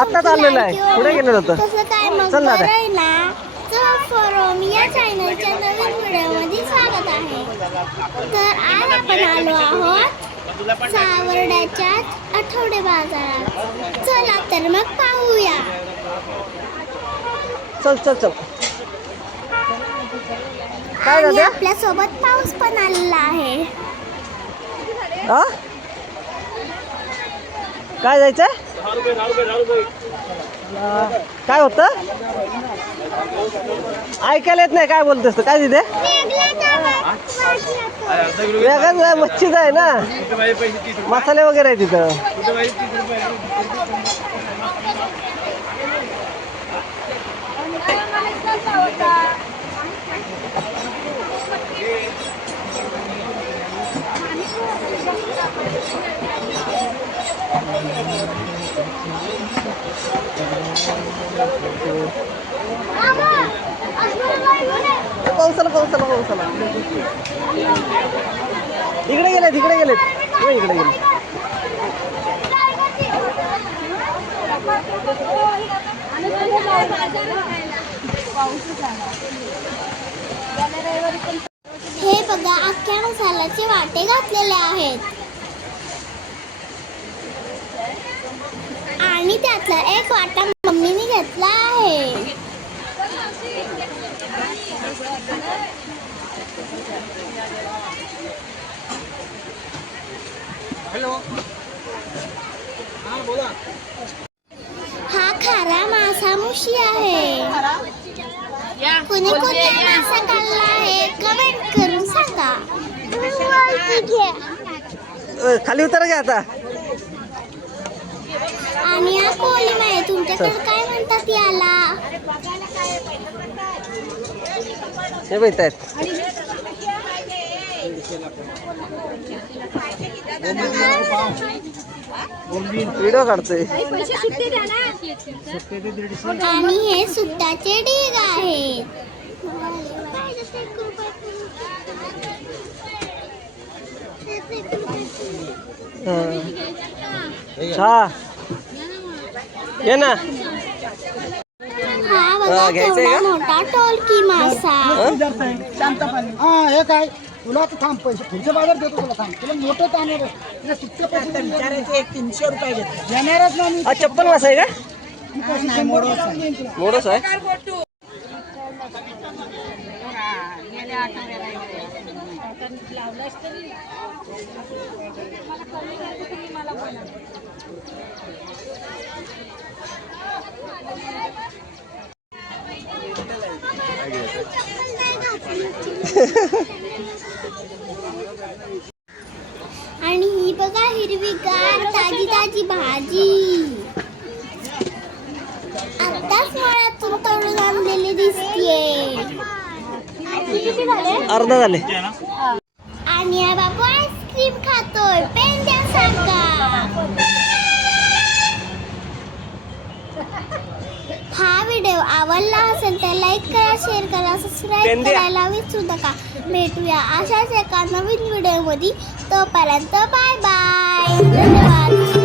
आत्ताच आलेलं आहे. पुढे गेलं होतं. तसं काय मग चल दादा. बरं आहे ना. तर फॉरम या चॅनलच्या नवीन व्हिडिओमध्ये स्वागत आहे. तर आज आपण आलो आहोत सावर्ड्याच्या आठवडे बाजारात. चला तर मग पाहूया. चल चल चल. काय आणि दादा? आपल्या सोबत पाऊस पण आलेला आहे. हा काय जायचंय? काय होतं? ऐकायला येत नाही. काय बोलतेस तू? काय तिथे वेगळाच मच्छीच आहे ना, मसाले वगैरे आहे तिथं. पावसाला पावसाला पावसाला इकडे गेलेत इकडे गेलेत इकडे गेले. हे बघा, अख्ख्या मसाल्याचे वाटे घातलेले आहेत आणि त्यातला एक वाटा मम्मीने घेतला आहे. हा खारा मासा मुशी आहे. कोणी कोणता मासा खाल्ला आहे कमेंट करून सांगा. खाली उतर घ्या आता. आणि हा कोळी आहे. तुमच्याकडे काय म्हणतात याला? हे भेटत आहेत. व्हिडिओ काढतोय. आणि हे सुट्टाचे ढीग आहेत. हा ये ना. हा बघा, केवढा मोठा टोलकी मासा. हे काय तुला आता थांब, पैसे पुढच्या बाजार देतो तुला. थांब, तुला मोठं जाणार विचारायचे 300 रुपये घेणारच ना मी. चप्पल मासा आहे का? मोडस आहे. आणि ही बघा, हिरवीगार ताजी ताजी भाजी आत्ताच मळ्यातून तळून आणलेली दिसतीये. अर्धा झाले. आणि हा बाबू आईस्क्रीम खातोय पेंड्यासारखा. हा व्हिडिओ आवडला असेल तर लाईक करा, शेअर करा, सबस्क्राईब करायला विसरू नका. भेटूया अशाच एका नवीन व्हिडिओ मध्ये. तोपर्यंत बाय बाय. धन्यवाद.